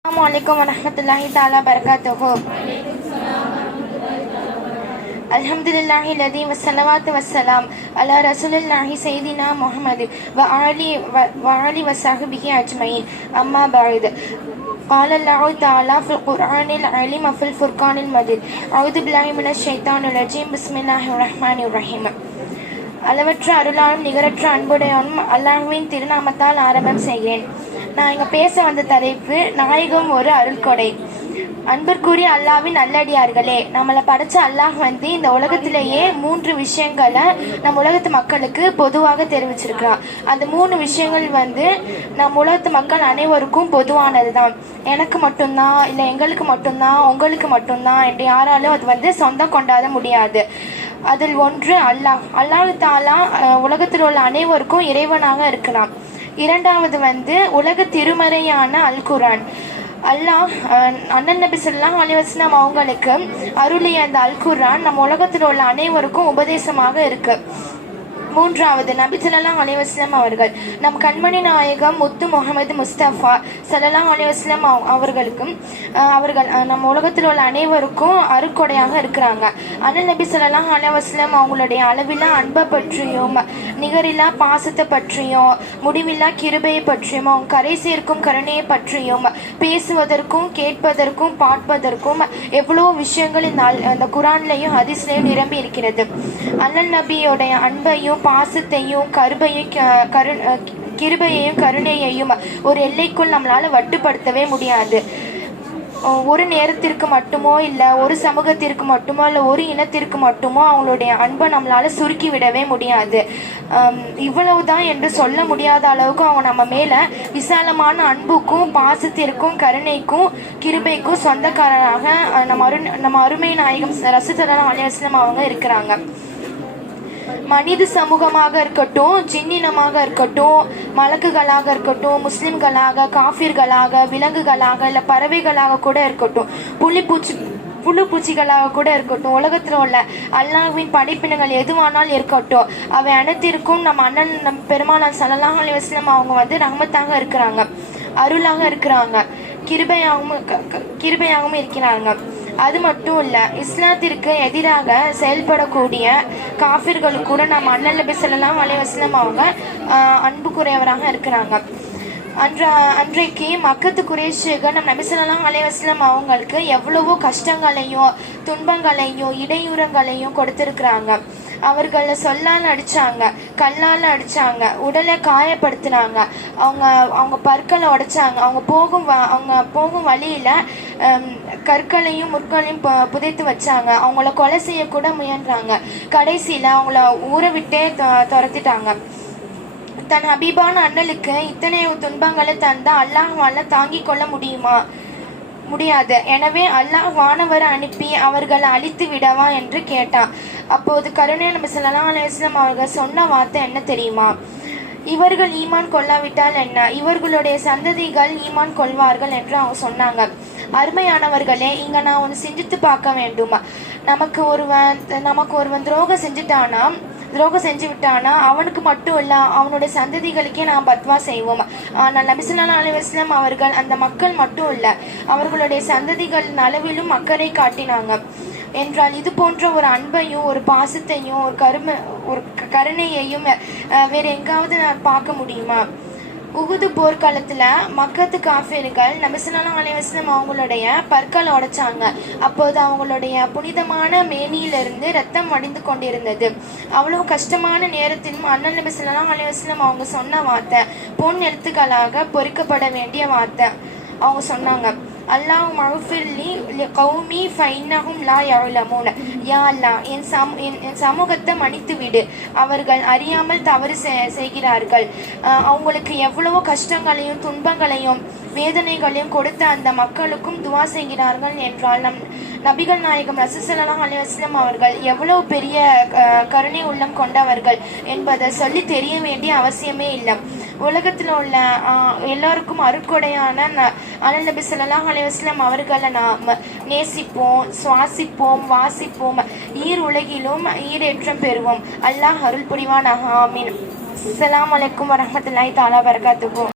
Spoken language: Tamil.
السلام عليكم ورحمة الله تعالى وبركاته الحمد لله الذي والصلوات والسلام على رسول الله سيدنا محمد وآله وآله وصحبه أجمعين أما بعد قال الله تعالى في القرآن العليم وفي الفرقان المجيد أعوذ بالله من الشيطان الرجيم بسم الله الرحمن الرحيم அளவற்ற அருளாலும் நிகரற்ற அன்புடையவனும் அல்லாஹ்வின் திருநாமத்தால் ஆரம்பம் செய்கிறேன் நான் இங்கே பேச வந்த தலைப்பு நாயகம் ஒரு அருள்கொடை. அன்பிற்குரிய அல்லாவின் நல்லடியார்களே நம்மளை படைச்ச அல்லாஹ் வந்து இந்த உலகத்திலேயே மூன்று விஷயங்களை நம்ம உலகத்து மக்களுக்கு பொதுவாக தெரிவிச்சிருக்கிறான் அந்த மூணு விஷயங்கள் வந்து நம் உலகத்து மக்கள் அனைவருக்கும் பொதுவானது தான் எனக்கு மட்டும்தான் இல்லை எங்களுக்கு மட்டும்தான் உங்களுக்கு மட்டும்தான் என்று யாராலும் அது வந்து சொந்தம் கொண்டாட முடியாது. அதில் ஒன்று அல்லாஹ். அல்லாஹ் தாலா உலகத்தில் உள்ள அனைவருக்கும் இறைவனாக இருக்கலாம் இரண்டாவது வந்து உலக திருமறையான அல் குரான் அல்லாஹ் அண்ணன் நபி சொல்லாம் அலைஹி அவங்களுக்கு அருளிய அந்த அல் குரான் நம்ம உலகத்தில் உள்ள அனைவருக்கும் உபதேசமாக இருக்குது மூன்றாவது நபி ஸல்லல்லாஹு அலிவாஸ்லாம் அவர்கள் நம் கண்மணி நாயகம் முத்து முகமது முஸ்தபா ஸல்லல்லாஹு அலிவாஸ்லாம் அவர்களுக்கும் அவர்கள் நம்ம உலகத்தில் உள்ள அனைவருக்கும் அருக்கொடையாக இருக்கிறாங்க. அண்ணல் நபி ஸல்லல்லாஹு அலிவாஸ்லாம் அவங்களுடைய அளவில்லா அன்பை பற்றியும் நிகரில்லா பாசத்தை பற்றியும் முடிவில்லா கிருபையை பற்றியும் அவங்க கரை சேர்க்கும் கருணையை பற்றியும் பேசுவதற்கும் கேட்பதற்கும் பார்ப்பதற்கும் எவ்வளோ விஷயங்கள் இந்த அல்- அந்த குரான்லையும் ஹதீஸ்லையும் நிரம்பி இருக்கிறது. அண்ணல் நபியோடைய அன்பையும் பாசத்தையும் கருபையும் க- கரு கிருபையையும் கருணையையும் ஒரு எல்லைக்குள் நம்மளால் வட்டுப்படுத்தவே முடியாது. ஒரு நேரத்திற்கு மட்டுமோ இல்லை ஒரு சமூகத்திற்கு மட்டுமோ இல்லை ஒரு இனத்திற்கு மட்டுமோ அவங்களுடைய அன்பை நம்மளால் சுருக்கி விடவே முடியாது. இவ்வளவு தான் என்று சொல்ல முடியாத அளவுக்கு அவங்க நம்ம மேலே விசாலமான அன்புக்கும் பாசத்திற்கும் கருணைக்கும் கிருபைக்கும் சொந்தக்காரராக நம்ம அரு நம்ம அருமை நாயகம் ரசத்தலாம் ஆலயசனம் அவங்க இருக்கிறாங்க. மனித சமூகமாக இருக்கட்டும் ஜின்னினமாக இருக்கட்டும் மலக்குகளாக இருக்கட்டும் முஸ்லிம்களாக காஃபிர்களாக விலங்குகளாக இல்லை பறவைகளாக கூட இருக்கட்டும் புள்ளிப்பூச்சி புழு பூச்சிகளாக கூட இருக்கட்டும் உலகத்தில் உள்ள அல்லாஹ்வின் படைப்பினங்கள் எதுவானால் இருக்கட்டும் அவை அனைத்திற்கும் நம்ம அண்ணன் நம் பெருமானார் சல்லல்லாஹு அலைஹி அவங்க வந்து ரஹமத்தாக இருக்கிறாங்க அருளாக இருக்கிறாங்க கிருபையாகவும் க- கிருபையாகவும் இருக்கிறாங்க. அது மட்டும் இல்லை இஸ்லாத்திற்கு எதிராக செயல்படக்கூடிய காஃபிர்களுக்கு கூட நம்ம அண்ணன் நபி ஸல்லல்லாஹு அலைஹி அவங்க ஆஹ், அன்புக்குரியவராக இருக்கிறாங்க. அன்ற அன்றைக்கு மக்கத்து குறைஷிகள் நம்ம நபி ஸல்லல்லாஹு அவங்களுக்கு எவ்வளவோ கஷ்டங்களையும் துன்பங்களையும் இடையூறங்களையும் கொடுத்துருக்குறாங்க. அவர்களை சொல்லால் அடிச்சாங்க கல்லால் அடிச்சாங்க உடலை காயப்படுத்தினாங்க. அவங்க அவங்க பற்களை உடைச்சாங்க. அவங்க போகும் வ- அவங்க போகும் வழியில கற்களையும் முற்களையும் புதைத்து வச்சாங்க. அவங்கள கொலை செய்ய கூட முயன்றாங்க. கடைசியில அவங்கள ஊரை விட்டே துரத்திட்டாங்க. தன் ஹபீபான அண்ணலுக்கு இத்தனை துன்பங்களை தந்தா அல்லாஹால தாங்கிக் கொள்ள முடியுமா? முடியாது. எனவே அல்லாஹ் வானவரை அனுப்பி அவர்களை அழித்து விடவா என்று கேட்டான் அப்போது கருணை நம்ம சொல்லலாம் அலைஹி அவர்கள் சொன்ன வார்த்தை என்ன தெரியுமா? இவர்கள் ஈமான் கொள்ளாவிட்டால் என்ன? இவர்களுடைய சந்ததிகள் ஈமான் கொள்வார்கள் என்று அவங்க சொன்னாங்க. அருமையானவர்களே இங்க நான் ஒன்று சிந்தித்து பார்க்க வேண்டுமா? நமக்கு ஒருவன் நமக்கு ஒருவன் துரோகம் செஞ்சுட்டானா? துரோகம் செஞ்சு விட்டானா அவனுக்கு மட்டும் இல்ல அவனுடைய சந்ததிகளுக்கே நாம் பத்வா செய்வோம். ஆனால் நபிசுல்லா அலுவலம் அவர்கள் அந்த மக்கள் மட்டும் இல்ல அவர்களுடைய சந்ததிகள் அளவிலும் அக்கறை காட்டினாங்க. என்றால் இது போன்ற ஒரு அன்பையும் ஒரு பாசத்தையும் ஒரு கரும ஒரு கருணையையும் வேற எங்காவது நான் பார்க்க முடியுமா? உகுது போர்க்காலத்தில் மக்கத்து காஃபியர்கள் நபிசுல்லா அலைவாஸ்லம் அவங்களுடைய பற்களை உடைச்சாங்க. அப்போது அவங்களுடைய புனிதமான மேனியிலிருந்து ரத்தம் வடிந்து கொண்டிருந்தது. அவ்வளவு கஷ்டமான நேரத்திலும் அண்ணன் நபி ஸல்லல்லாஹு அவங்க சொன்ன வார்த்தை பொன் எழுத்துக்களாக பொறிக்கப்பட வேண்டிய வார்த்தை அவங்க சொன்னாங்க. அல்லாஹ் மகஃபிர்லி கௌமி ஃபைன்னஹும் லா யஅலமூன. யா அல்லாஹ் என் சம் என் என் சமூகத்தை மன்னித்து விடு அவர்கள் அறியாமல் தவறு செ- செய்கிறார்கள். அவங்களுக்கு எவ்வளவோ கஷ்டங்களையும் துன்பங்களையும் வேதனைகளையும் கொடுத்த அந்த மக்களுக்கும் துவா செய்கிறார்கள் என்றால் நம் நபிகள் நாயகம் ரசூலுல்லாஹி அலைஹி அவர்கள் எவ்வளவு பெரிய கருணை உள்ளம் கொண்டவர்கள் என்பதை சொல்லி தெரிய வேண்டிய அவசியமே இல்லை. உலகத்தில் உள்ள எல்லோருக்கும் எல்லாருக்கும் அருக்கொடையான ந- அனல் நபி ஸல்லல்லாஹு அலைஹி அவர்களை நாம் நேசிப்போம் சுவாசிப்போம் வாசிப்போம். ஈர் உலகிலும் ஈரேற்றம் பெறுவோம். அல்லாஹ் அருள் புரிவான் ஆமீன். அஸ்லாம் வலைக்கம் வரஹ்மத்துல்லாஹி தாலா வரகாத்துக்கும்